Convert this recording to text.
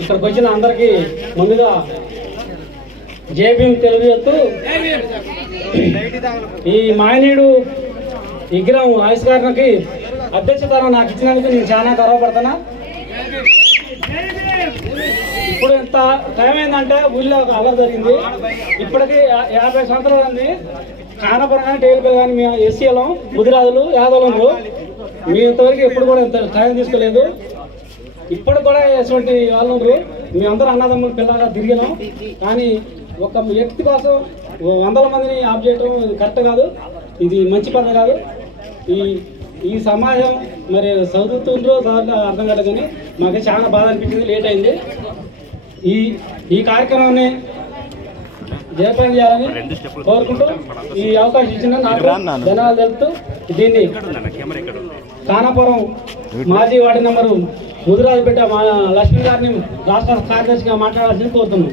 ఇక్కడికి వచ్చిన అందరికీ ముందుగా జేబీఎం తెలియజేస్తూ ఈ మాయనీయుడు విగ్రహం ఆవిష్కరణకి అధ్యక్షతను నాకు ఇచ్చినందుకు నేను చాలా గర్వపడుతున్నా. ఇప్పుడు ఎంత టైం అయిందంటే ఊళ్ళో ఒక అల్లరి జరిగింది. ఇప్పటికీ 50 సంవత్సరాలు ఉంది. కానపురం కానీ టేలుపల్లి కానీ మేము ఎస్సీలం ముదిరాజులు యాదవులు మీ ఇంతవరకు ఎప్పుడు కూడా ఇంత టైం తీసుకోలేదు. ఇప్పుడు కూడా ఎటువంటి వాళ్ళు మేమందరూ అన్నదమ్ములు పిల్లలుగా తిరిగినాం. కానీ ఒక వ్యక్తి కోసం 100 మందిని ఆఫ్ చేయడం కరెక్ట్ కాదు. ఇది మంచి పద్ధతి కాదు. ఈ సమాజం మరి చదువుతుండ్రో అర్థం కాదు, కానీ మాకు చాలా బాధ అనిపించింది. లేట్ అయింది. ఈ కార్యక్రమాన్ని జయప్రదం చేయాలని కోరుకుంటూ ఈ అవకాశం ఇచ్చిన నాకు ధన్యవాదాలు తెలుపుతూ దీన్ని కానాపురం మాజీ వార్డు నెంబరు ముదిరాజుపేట మా లక్ష్మీ గారిని రాష్ట్ర కార్యదర్శిగా మాట్లాడాల్సింది కోరుతున్నాం.